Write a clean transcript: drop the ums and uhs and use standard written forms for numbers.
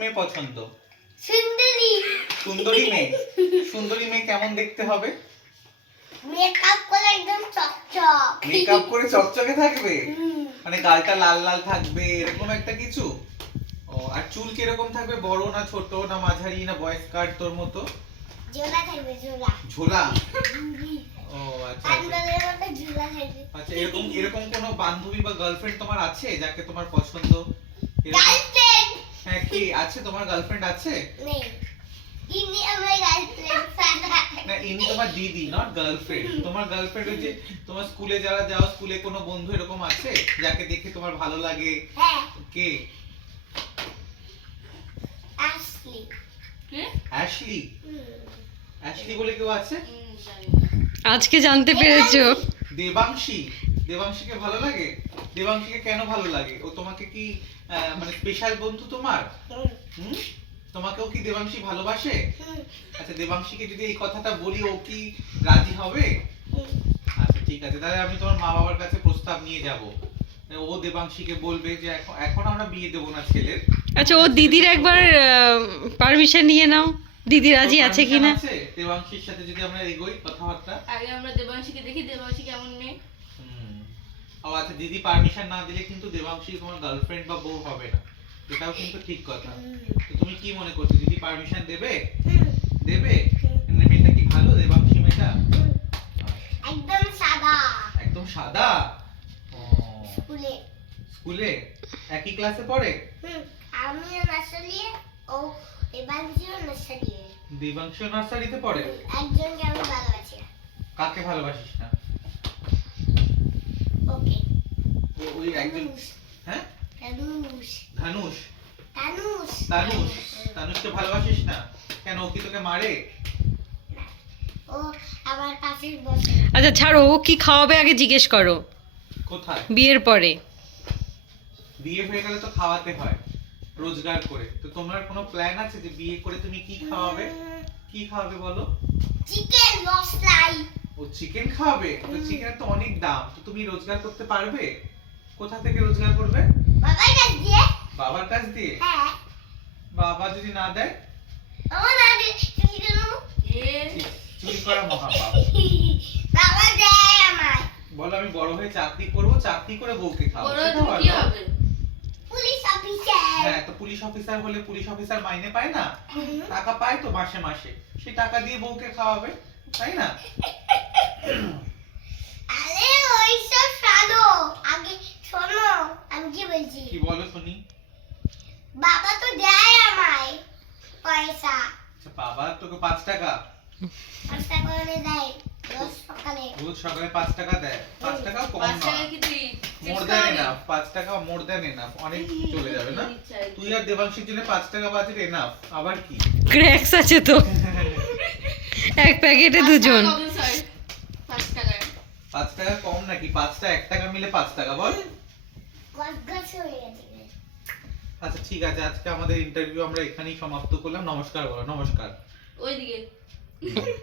মেয়ে পছন্দ? সুন্দরী। সুন্দরী মেয়ে। সুন্দরী মেয়ে কেমন দেখতে হবে? মেকআপ করে একদম চকচক। মেকআপ করে চকচকে থাকবে, মানে গালটা লাল লাল থাকবে এরকম একটা কিছু? ও, আর চুল কিরকম থাকবে? বড় না ছোট না মাঝারি না বয়েস কাট তোর মতো? ঝোলা থাকবে ঝোলা। ঝোলা? ও আচ্ছা আচ্ছা। আন্দোলনের মতো ঝোলা থাকবে। আচ্ছা, এরকম এরকম কোনো বান্ধবী বা গার্লফ্রেন্ড তোমার আছে যাকে তোমার পছন্দ? এরকম? গার্লফ্রেন্ড হ্যাঁ, কি আছে? তোমার গার্লফ্রেন্ড আছে? নেই। ইনি আমার গার্লফ্রেন্ড সাদা। না, ইনি তোমার দিদি, নট গার্লফ্রেন্ড। তোমার গার্লফ্রেন্ড ওই যে তোমার স্কুলে যারা যাও, স্কুলে কোনো বন্ধু এরকম আছে যাকে দেখে তোমার ভালো লাগে? হ্যাঁ, কে? আসলি। কে? অ্যাশলি? অ্যাশলি বলে কেউ আছে? আজকে জানতে পেরেছো? দেবাংশী? দেবাংশীকে ভালো লাগে? দেবাংশীকে কেন ভালো লাগে? ও তোমাকে কি মানে স্পেশাল বন্ধু তোমার? হুম? তোমাকেও কি দেবাংশী ভালোবাসে? আচ্ছা, দেবাংশীকে যদি এই কথাটা বলি ও কি রাজি হবে? আচ্ছা ঠিক আছে, তাহলে আমি তোমার মা বাবার কাছে প্রস্তাব নিয়ে যাব। ও দেবাংশীকে বলবে যে এখন এখন আমরা বিয়ে দেবো না ছেলের। আচ্ছা, ও দিদির একবার পারমিশন নিয়ে নাও, দিদি রাজি আছে কিনা। আছে দেবাংশীর সাথে যদি আমরা এগোই কথাবার্তা? আগে আমরা দেবাংশীকে দেখি, দেবাংশী কেমন মেয়ে। ও আচ্ছা, দিদি পারমিশন না দিলে কিন্তু দেবাংশী তোমার গার্লফ্রেন্ড বা বউ হবে না, এটাও কিন্তু ঠিক কথা। তো তুমি কি মনে করছো, দিদি পারমিশন দেবে? দেবে? মেয়েটা কি ভালো, দেবাংশী মেয়েটা? একদম সাদা। একদম সাদা? ও, স্কুলে। স্কুলে একই ক্লাসে পড়ে? আমিও নার্সারি, ও এবাঞ্জিও নার্সারি। দেবাংশী নার্সারিতে পড়ে? একজনকে আমি ভালোবাসি। কাকে ভালোবাসিস না? ওকে। ওই একজন। হ্যাঁ, তানুষ। ধানুষ? তানুষ। তানুষ? তানুষকে ভালোবাসিস না কেন? ও কি তোকে মারে? ও আমার পাশের বসে। আচ্ছা ছাড়ো, ও কি খাওয়াবে আগে জিজ্ঞেস করো কোথায়? বিয়ের পরে। বিয়ে হয়ে গেলে তো খাওয়াতে হয় রোজগার করে। তো তোমার কোনো প্ল্যান আছে যে বিয়ে করে তুমি কি খাওয়াবে? কি খাওয়াবে বলো? চিকেন মশলাই। ও চিকেন খাওয়াবে? তো চিকেনের তো অনেক দাম, তো তুমি রোজগার করতে পারবে? কোথা থেকে রোজগার করবে? বাবার কাছ দিয়ে। বাবার কাছ দিয়ে? হ্যাঁ। বাবা যদি না দেয়? আমার আগে তুমি কেন? এ চুরি করা মহাপাপ। বাবা দেয় আমায়। বলো আমি বড় হয়ে চাকরি করব, চাকরি করে বউকে খাওয়াবো, বড় সেটাও কি ভালো। হবে? Police officer. হ্যাঁ, তো পুলিশ অফিসার হলে পুলিশ অফিসার মাইনে পায় না? টাকা পায় তো মাসে মাসে, সেই টাকা দিয়ে বউকে খাওয়াবে, তাই না? আরে ওইসব সাদো। আগে শোনো আমি কি বলছি। কি বলো শুনি? বাবা তো দেয় আমায় পয়সা। আচ্ছা, বাবা তোকে 5 টাকা? 5 টাকা করে দেয় রোজ সকালে। রোজ সকালে 5 টাকা দেয়? 5 টাকাও কম পাঁচ না। টাকা কি তুই মোর দেন এনাফ, 5 টাকা মোর দেন এনাফ, অনেক চলে যাবে না? তুই আর দেবাংশীর জন্য 5 টাকা বাজেট এনাফ, আবার কি? ক্র্যাক্স আছে তো, এক প্যাকেটে দুজন। 5 টাকায় 5 টাকা কম নাকি? 5টা 1 টাকা মিলে 5 টাকা বল। গস হয়ে গেছে। আচ্ছা ঠিক আছে, আজকে আমাদের ইন্টারভিউ আমরা এখানেই সমাপ্ত করলাম। নমস্কার বলো। নমস্কার। ওইদিকে